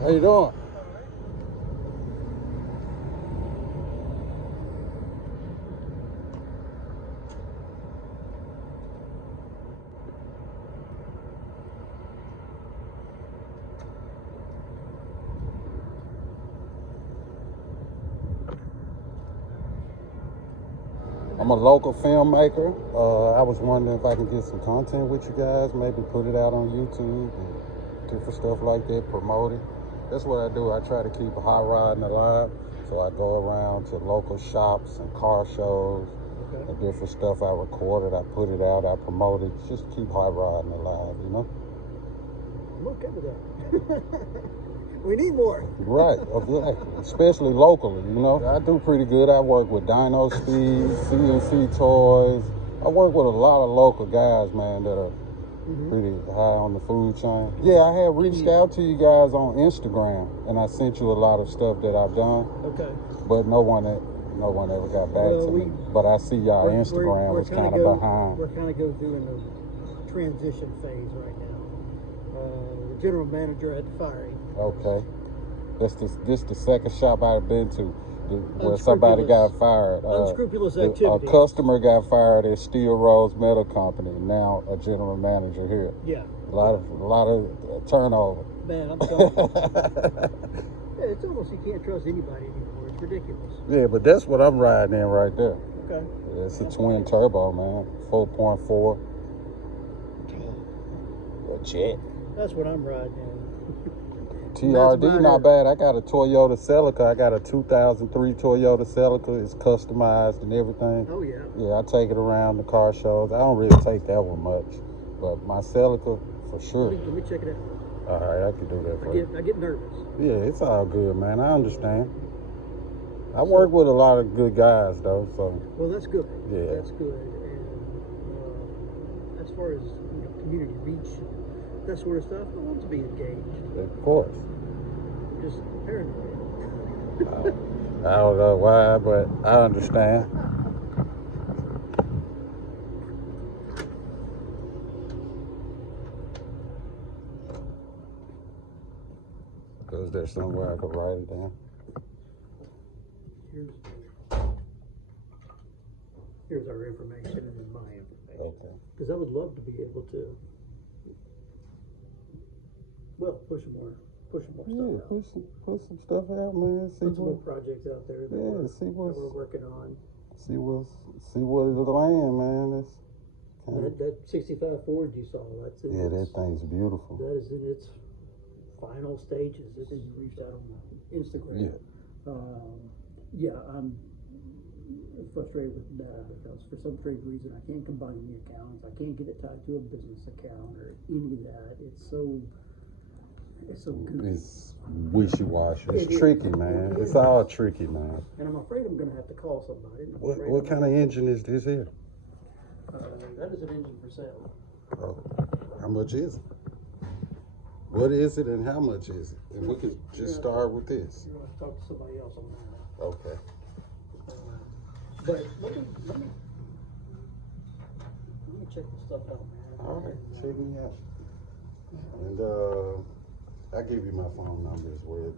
How you doing? I'm a local filmmaker. I was wondering if I can get some content with you guys, maybe put it out on YouTube and different stuff like that, promote it. That's what I do. I try to keep high riding alive. So I go around to local shops and car shows, and different stuff I recorded, I put it out, I promote it, just keep high riding alive, you know? I'm okay with that. We need more. Right, exactly. Especially locally, you know. I do pretty good. I work with Dino Speed, CNC Toys. I work with a lot of local guys, man, that are pretty high on the food chain. Yeah, I have reached out to you guys on Instagram, and I sent you a lot of stuff that I've done. Okay. But no one ever got back to me. But I see y'all Instagram was kind of behind. We're kind of going through a transition phase right now. The general manager had to fire him. Okay. This the second shop I've been to where somebody got fired. Unscrupulous activity. A customer got fired at Steel Rose Metal Company, and now a general manager here. Yeah. A lot of turnover. Man, I'm telling you. Yeah, it's almost you can't trust anybody anymore. It's ridiculous. Yeah, but that's what I'm riding in right there. Okay. It's a twin turbo, man. 4.4. A jet. That's what I'm riding in. TRD, not bad. I got a Toyota Celica. I got a 2003 Toyota Celica. It's customized and everything. Oh, yeah. Yeah, I take it around the car shows. I don't really take that one much. But my Celica, for sure. Let me check it out. All right, I can do that for you. I get nervous. Yeah, it's all good, man. I understand. I work with a lot of good guys, though, so. Well, that's good. Yeah. That's good. And as far as community reach, that sort of stuff, I want to be engaged. Of course. I'm just paranoid. I don't know why, but I understand. Is there somewhere I could write it down? Here's our information and then my information. Okay. Because I would love to be able to, push more stuff out. Put some stuff out, man. See Put some more projects out there that, we're working on. See what is the land, man. That 65 Ford you saw, that thing's beautiful. That is in its final stages. It is reached out on Instagram. Yeah. I'm frustrated with that because for some strange reason I can't combine the accounts. I can't get it tied to a business account or any of that. It's so goofy. It's wishy-washy. It's tricky, man. It's all tricky, man. And I'm afraid I'm going to have to call somebody. What kind of engine is this here? That is an engine for sale. Oh, how much is it? What is it and how much is it? And we could just start with this. You want to talk to somebody else on that. Okay. But let me check this stuff out, man. All right, check me out. And I'll give you my phone number as well.